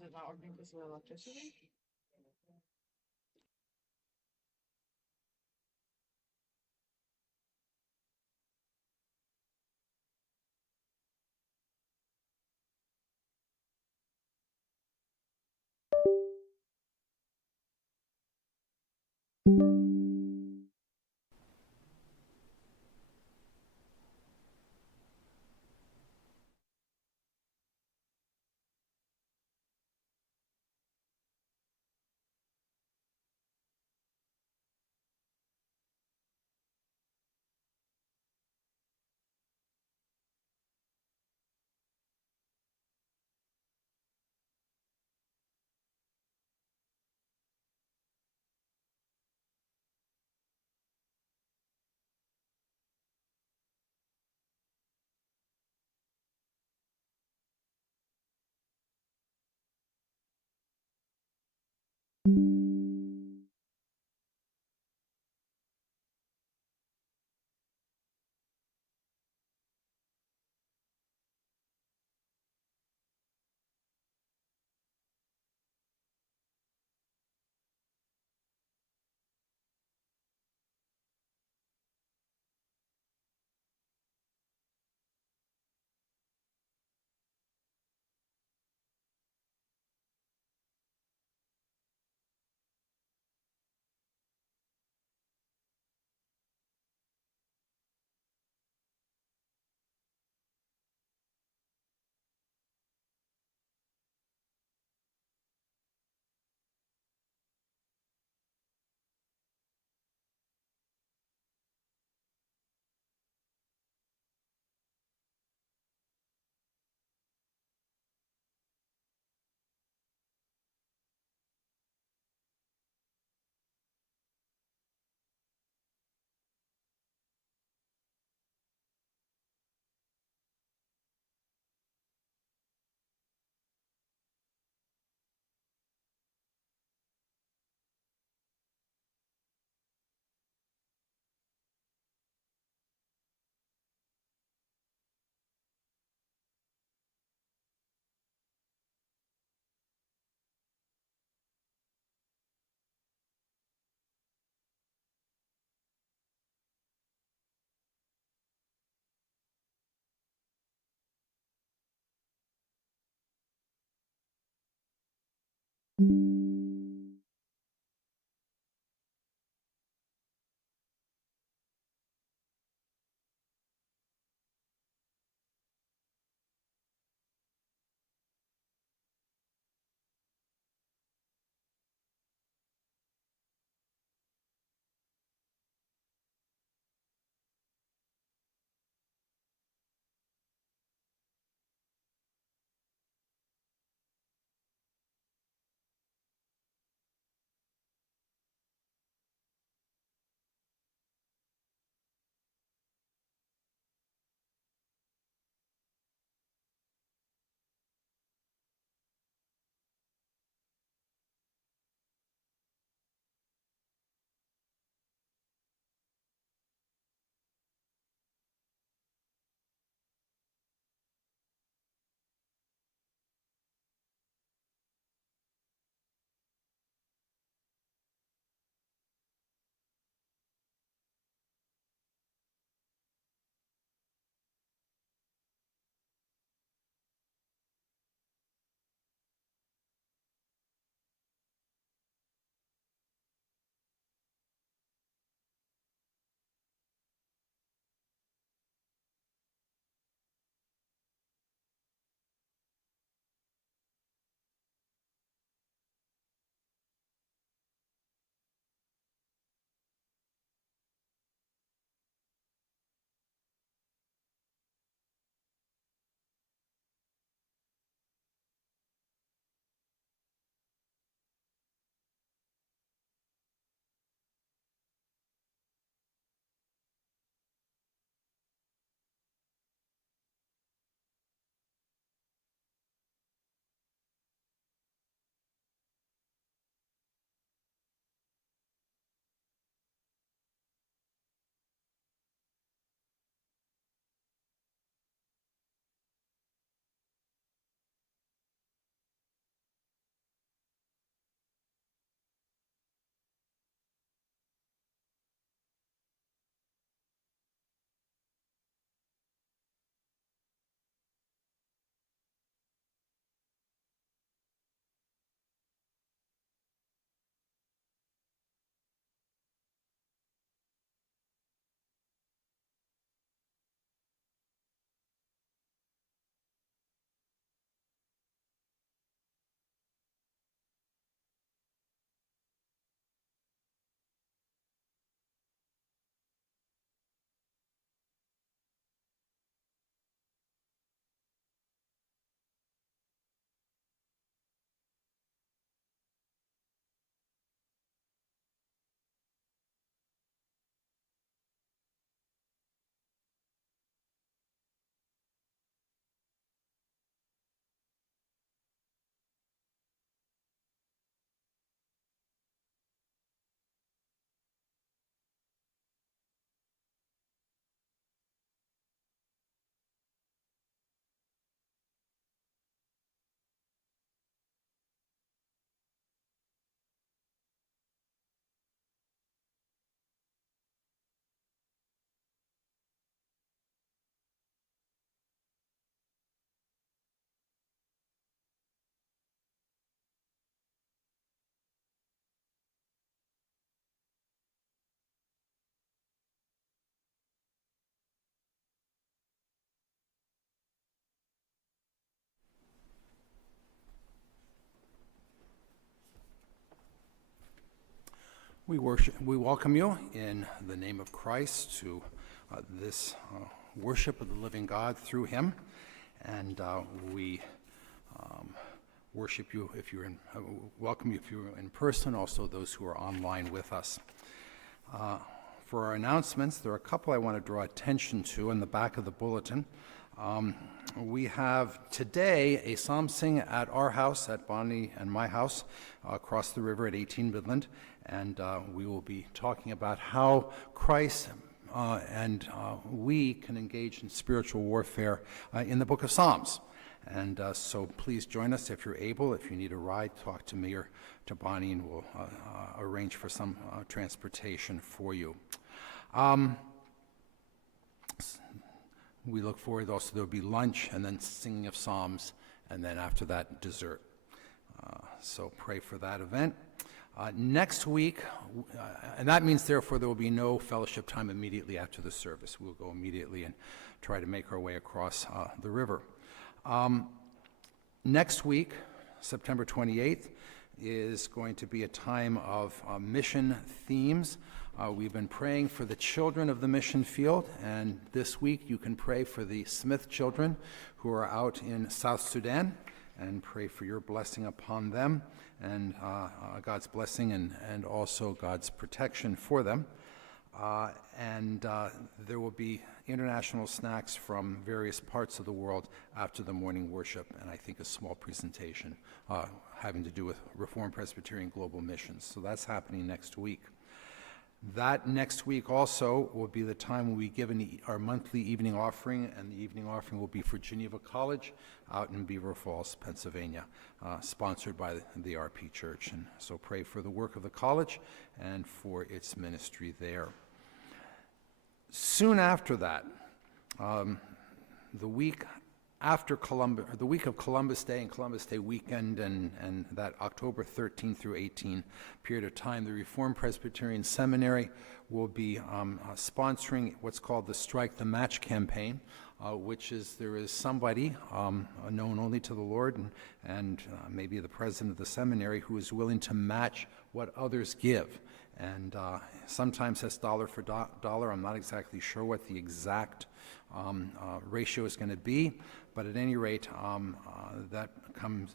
Is it not working because of the electricity? We welcome you in the name of Christ to this worship of the living God through him, and we worship you if you're in, welcome you if you're in person, also those who are online with us. For our announcements, there are a couple I want to draw attention to in the back of the bulletin. We have today a psalm sing at our house, at Bonnie and my house, across the river at 18 Midland, and we will be talking about how Christ and we can engage in spiritual warfare in the book of Psalms. And so please join us if you're able. If you need a ride, talk to me or to Bonnie, and we'll arrange for some transportation for you. We look forward also, there'll be lunch and then singing of psalms, and then after that, dessert. So pray for that event. Next week, and that means therefore there will be no fellowship time immediately after the service. We'll go immediately and try to make our way across the river. Next week, September 28th, is going to be a time of mission themes. We've been praying for the children of the mission field, and this week you can pray for the Smith children who are out in South Sudan, and pray for your blessing upon them, and God's blessing and also God's protection for them. And there will be international snacks from various parts of the world after the morning worship, and I think a small presentation having to do with Reformed Presbyterian Global Missions. So that's happening next week. That next week also will be the time when we give our monthly evening offering, and the evening offering will be for Geneva College out in Beaver Falls, Pennsylvania, sponsored by the RP Church. And so pray for the work of the college and for its ministry there. Soon after that, the week after the week of Columbus Day and Columbus Day weekend, and that October 13 through 18 period of time, the Reformed Presbyterian Seminary will be sponsoring what's called the Strike the Match campaign, which is there is somebody known only to the Lord and maybe the president of the seminary who is willing to match what others give. And sometimes that's dollar for dollar. I'm not exactly sure what the exact ratio is going to be, but at any rate, that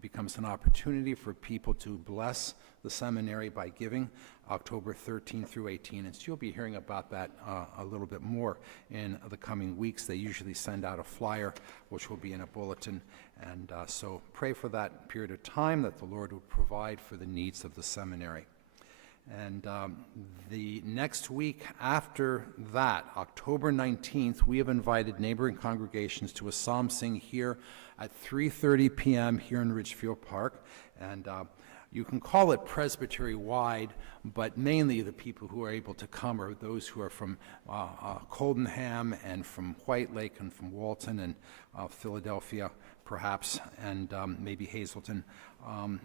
becomes an opportunity for people to bless the seminary by giving October 13 through 18. And so you'll be hearing about that a little bit more in the coming weeks. They usually send out a flyer, which will be in a bulletin. And so pray for that period of time that the Lord would provide for the needs of the seminary. And the next week after that, October 19th, we have invited neighboring congregations to a psalm sing here at 3:30 p.m. here in Ridgefield Park. And you can call it presbytery-wide, but mainly the people who are able to come are those who are from Coldenham and from White Lake and from Walton and Philadelphia, perhaps, and maybe Hazleton.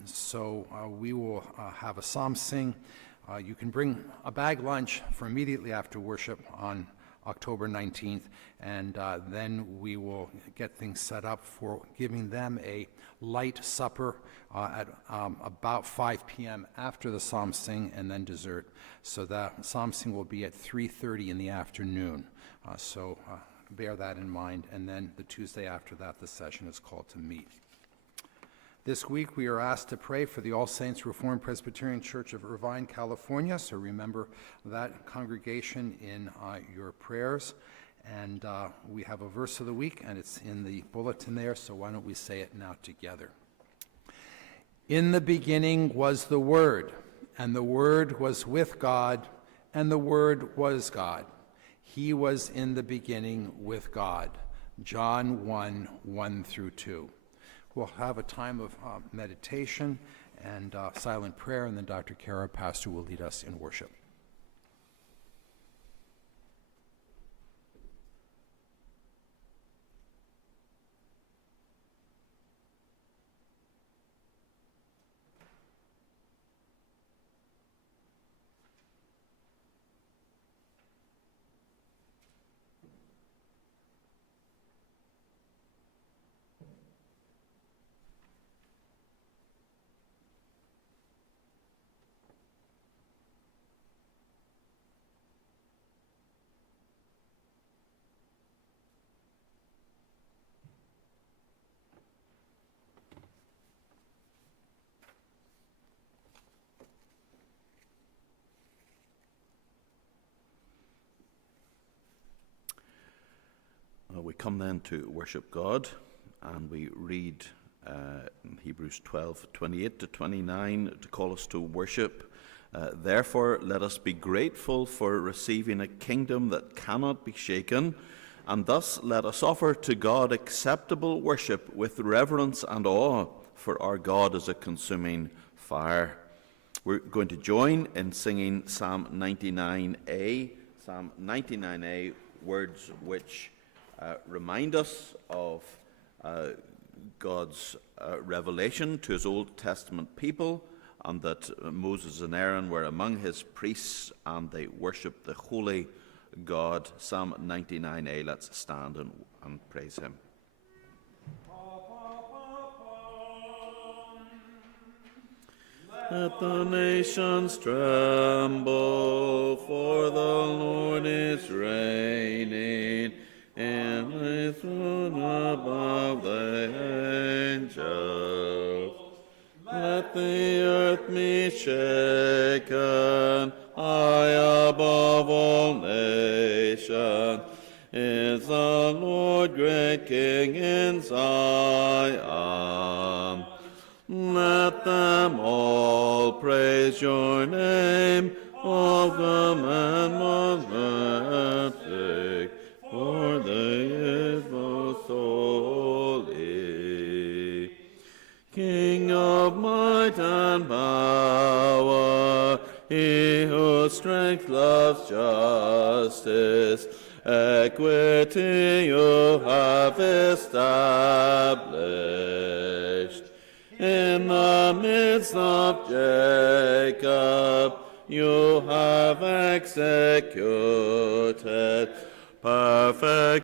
So we will have a psalm sing. You can bring a bag lunch for immediately after worship on October 19th, and then we will get things set up for giving them a light supper at about 5 p.m. after the psalm sing, and then dessert. So that psalm sing will be at 3:30 in the afternoon. So bear that in mind, and then the Tuesday after that, the session is called to meet. This week, we are asked to pray for the All Saints Reformed Presbyterian Church of Irvine, California, so remember that congregation in your prayers. And we have a verse of the week, and it's in the bulletin there, so why don't we say it now together. In the beginning was the Word, and the Word was with God, and the Word was God. He was in the beginning with God. John 1, 1 through 2. We'll have a time of meditation and silent prayer, and then Dr. Kerr, our pastor, will lead us in worship. We come then to worship God, and we read Hebrews 12:28 to 29 to call us to worship. Therefore, let us be grateful for receiving a kingdom that cannot be shaken, and thus let us offer to God acceptable worship with reverence and awe, for our God is a consuming fire. We're going to join in singing Psalm 99a. Psalm 99a, words which remind us of God's revelation to his Old Testament people, and that Moses and Aaron were among his priests and they worshipped the holy God. Psalm 99a, let's stand and praise him. Let the nations tremble, for the Lord is reigning in the throne above the angels. Let the earth be shaken, high above all nations. Is the Lord great King in Zion? Let them all praise your name, of them and majestic, for they is most holy. King of might and power, he whose strength loves justice, equity you have established. In the midst of Jacob, you have executed perfect